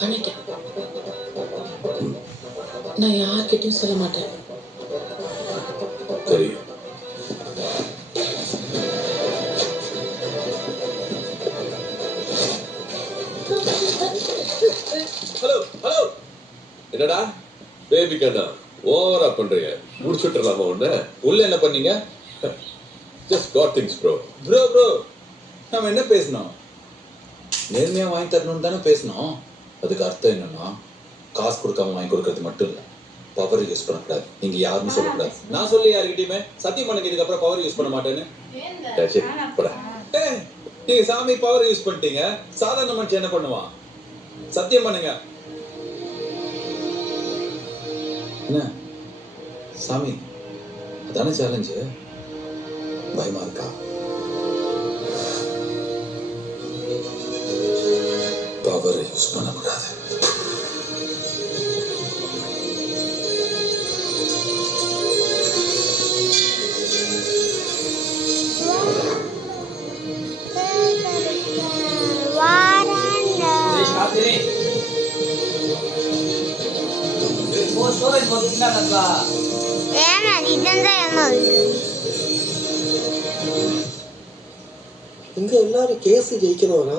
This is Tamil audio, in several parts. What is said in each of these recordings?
பண்ணிட்டேன். நான் யார்கிட்டயும் சொல்ல மாட்டேன். தெரியும். ஹலோ ஹலோ, என்னடா பேபி கண்ணா ஓவரா பண்றீங்க? முடிச்சுட்டுலாமா ஒண்ணு? உள்ள என்ன பண்ணீங்க? Just got things bro. Bro நம்ம என்ன பேசணும்? நேர்மையா வாங்கி தரணும்னு தானே பேசணும். அதுக்கு அர்த்தம் என்னன்னா, காசு கொடுக்காம வாங்கி கொடுக்கறது மட்டும் இல்லை, பவர் யூஸ் பண்ணக்கூடாது. நீங்க யாருன்னு சொல்லக்கூடாது. நான் சொல்லி யாருக்கிட்டையுமே சத்தியம் பண்ணுங்க இதுக்கப்புறம் பவர் யூஸ் பண்ண மாட்டேன்னு. நீங்க சாமி பவர் யூஸ் பண்ணிட்டீங்க, சாதாரண மனுஷன் என்ன பண்ணுவான்? சத்தியம் பண்ணுங்க. என்ன சாமி, அதானே சேலஞ்சு? பயமா இருக்கா? பவரை யூஸ் பண்ணக்கூடாது. இங்க எல்லாரும் கேஸ் ஜெயிக்கணும்னா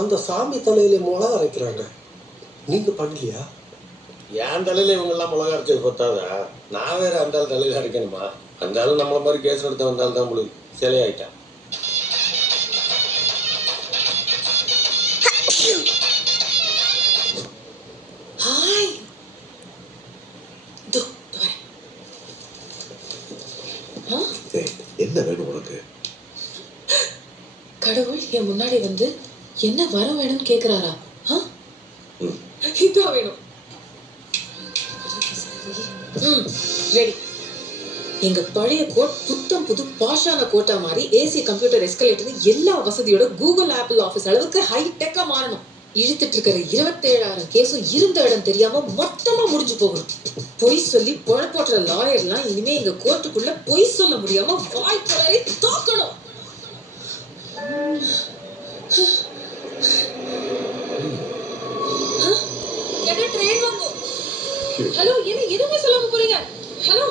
அந்த சாமி தலையில மிளகா அரைக்கிறாங்க. நீங்க பண்ணலையா? என் தலையில இவங்க எல்லாம் மிளகா அரைச்சது பொத்தாதா? நான் வேற அந்த ஆள் தலையில அரைக்கணுமா? அந்த ஆள் நம்மள மாதிரி கேஸ் எடுத்த வந்தால் தான் உங்களுக்கு சிலையாயிட்டான். என்ன வேணும் உனக்கு? கடவுள் என் முன்னாடி வந்து என்ன வரம் வேணும்னு கேக்குறாரா? இதான் வேணும். ரெடி. எங்க பழைய கோட் புத்தம் புது பாஷான கோட்டா மாதிரி ஏசி, கம்ப்யூட்டர், எஸ்கலேட்டர் எல்லா வசதியோட கூகுள் ஆப்பிள் ஆபீஸ் அளவுக்கு ஹைடெக்கா மாறணும். இழுத்துட்டு இருக்கிற 27,000 கேஸும் இருந்த இடம் தெரியாம மொத்தமா முடிஞ்சு போகணும். பொய் சொல்லி பொழப்போட்டுற லாயர்லாம் இனிமே எங்க கோர்ட்டுக்குள்ள பொய் சொல்ல முடியாம வாய் பலரை தோக்கணும். என்ன ட்ரெயின் வாங்கும்? ஹலோ, என்ன எதுவுமே சொல்லாம போறீங்க? ஹலோ.